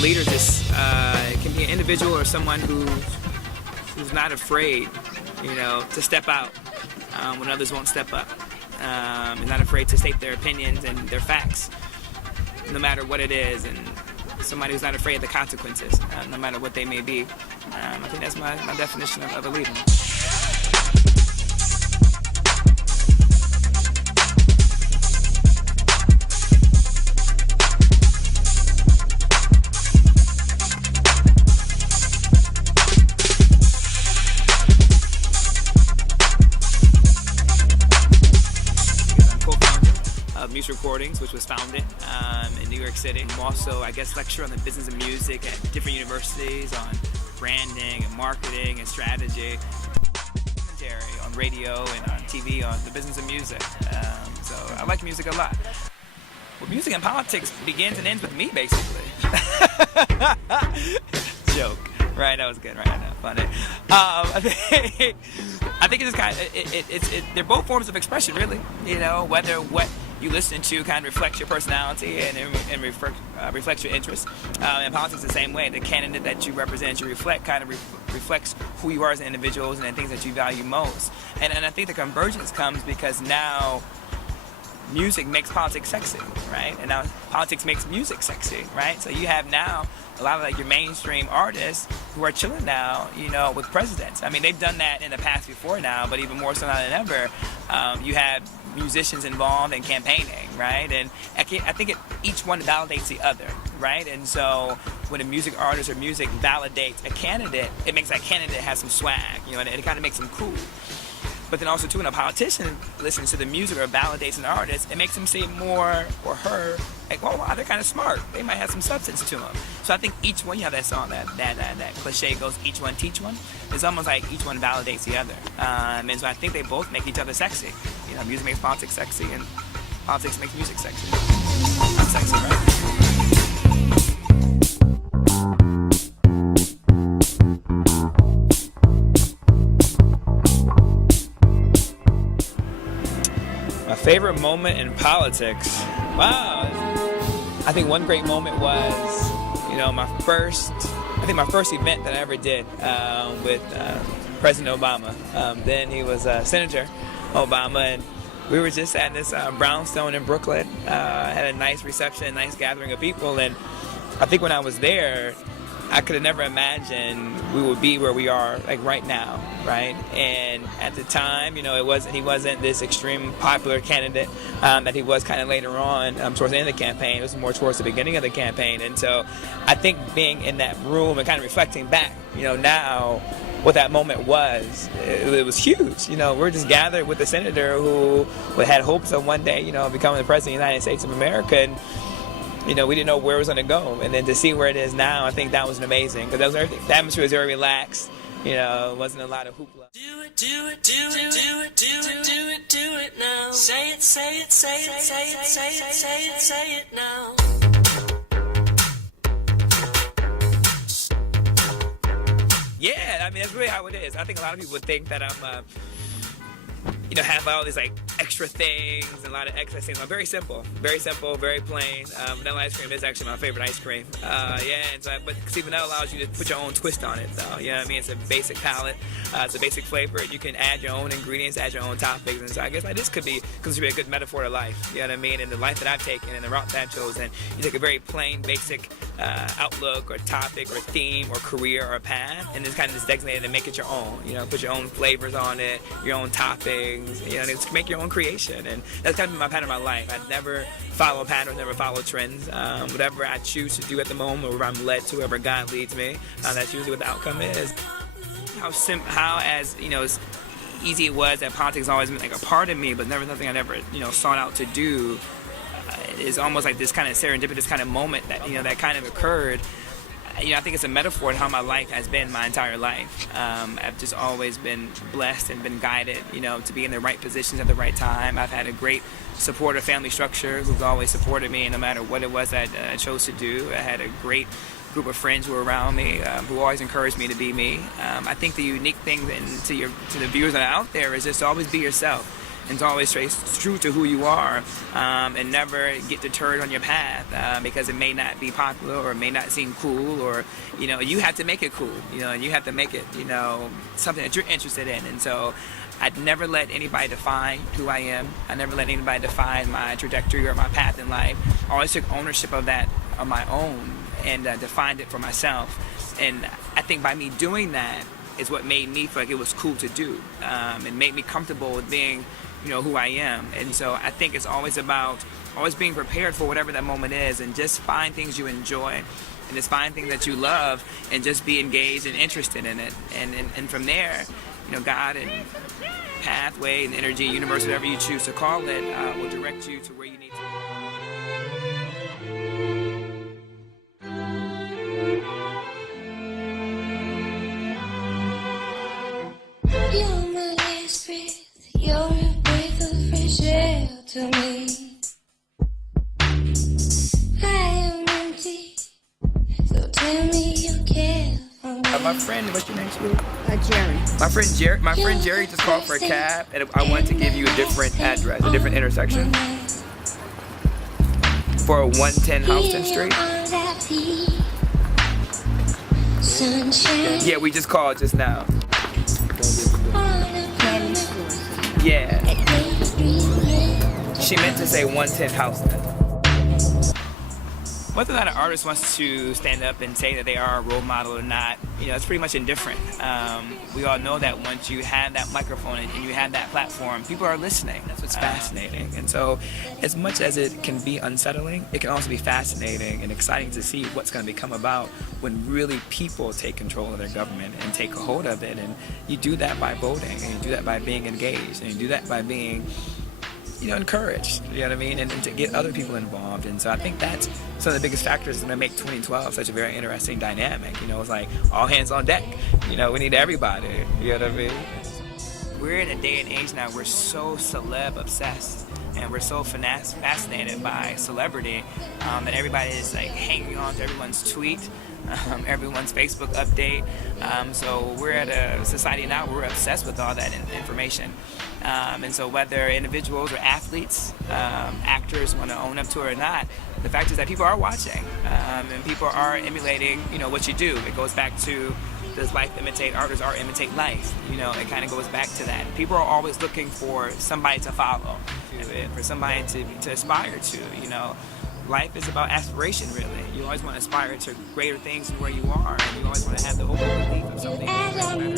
leader just can be an individual or someone who's not afraid, to step out when others won't step up, and not afraid to state their opinions and their facts, no matter what it is, and somebody who's not afraid of the consequences, no matter what they may be. I think that's my definition of a leader. Muse Recordings, which was founded in New York City. I'm also, lecture on the business of music at different universities on branding and marketing and strategy. Commentary on radio and on TV on the business of music. So I like music a lot. Well, music and politics begins and ends with me, basically. Joke. Right, that was good. Right, I know, funny. I think it's kind of they're both forms of expression, really. Whether what you listen to kind of reflects your personality and reflects your interests. And politics the same way. The candidate that you represent, you reflect, kind of reflects who you are as individuals and the things that you value most. And I think the convergence comes because now music makes politics sexy, right? And now politics makes music sexy, right? So you have now a lot of your mainstream artists who are chilling now, with presidents. I mean, they've done that in the past before now, but even more so now than ever. You have musicians involved in campaigning, right? And I think each one validates the other, right? And so when a music artist or music validates a candidate, it makes that candidate have some swag, and it kind of makes them cool. But then also, too, when a politician listens to the music or validates an artist, it makes them seem more, or her, like, oh, wow, they're kind of smart. They might have some substance to them. So I think each one, you have that song, that cliche goes, each one teach one. It's almost like each one validates the other. And so I think they both make each other sexy. Music makes politics sexy, and politics makes music sexy. I'm sexy, right? My favorite moment in politics? Wow. I think one great moment was, my first event that I ever did with President Obama. Then he was Senator Obama, and we were just at this brownstone in Brooklyn. Had a nice reception, nice gathering of people, and I think when I was there, I could have never imagined we would be where we are, like right now, right? And at the time, he wasn't this extreme popular candidate that he was kind of later on towards the end of the campaign. It was more towards the beginning of the campaign. And so I think being in that room and kind of reflecting back, now what that moment was, it was huge. We're just gathered with a senator who had hopes of one day, becoming the president of the United States of America. And we didn't know where it was going to go. And then to see where it is now, I think that was amazing. Because that was everything. The atmosphere was very relaxed. It wasn't a lot of hoopla. Do it, do it, do it, do it, do it, do it, do it now. Say it, say it, say it, say it, say it, say it, say it now. Yeah, I mean, that's really how it is. I think a lot of people would think that I'm have all these extra things and a lot of excess things. I'm very simple, very plain. Vanilla ice cream is actually my favorite ice cream. But see, vanilla allows you to put your own twist on it, though. It's a basic palette, it's a basic flavor. You can add your own ingredients, add your own toppings, and so I guess this could be considered a good metaphor to life. You know what I mean? And the life that I've taken and the route that I've chosen, you take a very plain, basic outlook or topic or theme or career or path, and it's kind of just designated and make it your own. Put your own flavors on it, your own toppings. It's make your own creation, and that's kind of my pattern of my life. I never follow patterns, never follow trends. Whatever I choose to do at the moment, or wherever I'm led to, wherever God leads me, that's usually what the outcome is. As easy it was that politics has always been a part of me, but never something I never sought out to do. Is almost like this kind of serendipitous kind of moment that that kind of occurred. I think it's a metaphor to how my life has been my entire life. I've just always been blessed and been guided, to be in the right positions at the right time. I've had a great supportive family structure who's always supported me no matter what it was that I chose to do. I had a great group of friends who were around me who always encouraged me to be me. I think the unique thing to the viewers that are out there is just to always be yourself. and to always stay true to who you are, and never get deterred on your path because it may not be popular or it may not seem cool, or you have to make it cool, you have to make it something that you're interested in. And so I'd never let anybody define who I am. I never let anybody define my trajectory or my path in life. I always took ownership of that on my own and defined it for myself. And I think by me doing that is what made me feel like it was cool to do. It made me comfortable with being, who I am. And so I think it's always about always being prepared for whatever that moment is, and just find things you enjoy, and just find things that you love, and just be engaged and interested in it. And from there, God and pathway and energy, universe, whatever you choose to call it, will direct you to where you need to be. You're my last breath, you're a breath of fresh air to me. I am empty, so tell me you care for me. My friend, what's your name, sweetie? Jerry. My friend Jerry just called for a cab, and I wanted to give you a different address, a different intersection for 110 Houston Street. Yeah, we just called just now. Yeah. She meant to say 110 Houston. Whether or not an artist wants to stand up and say that they are a role model or not, it's pretty much indifferent. We all know that once you have that microphone and you have that platform, people are listening. That's what's fascinating. And so as much as it can be unsettling, it can also be fascinating and exciting to see what's going to become about when really people take control of their government and take a hold of it. And you do that by voting, and you do that by being engaged, and you do that by being encouraged, and to get other people involved. And so I think that's some of the biggest factors that make 2012 such a very interesting dynamic. It's like all hands on deck. We need everybody. You know what I mean? We're in a day and age now, we're so celeb obsessed, and we're so fascinated by celebrity that everybody is like hanging on to everyone's tweet, everyone's Facebook update. So we're at a society now where we're obsessed with all that information. And so whether individuals or athletes, actors want to own up to it or not, the fact is that people are watching, and people are emulating, what you do. It goes back to, does life imitate art, does art imitate life? It kind of goes back to that. People are always looking for somebody to follow, for somebody to aspire to. Life is about aspiration, really. You always want to aspire to greater things than where you are, and you always want to have the hope and belief of something better.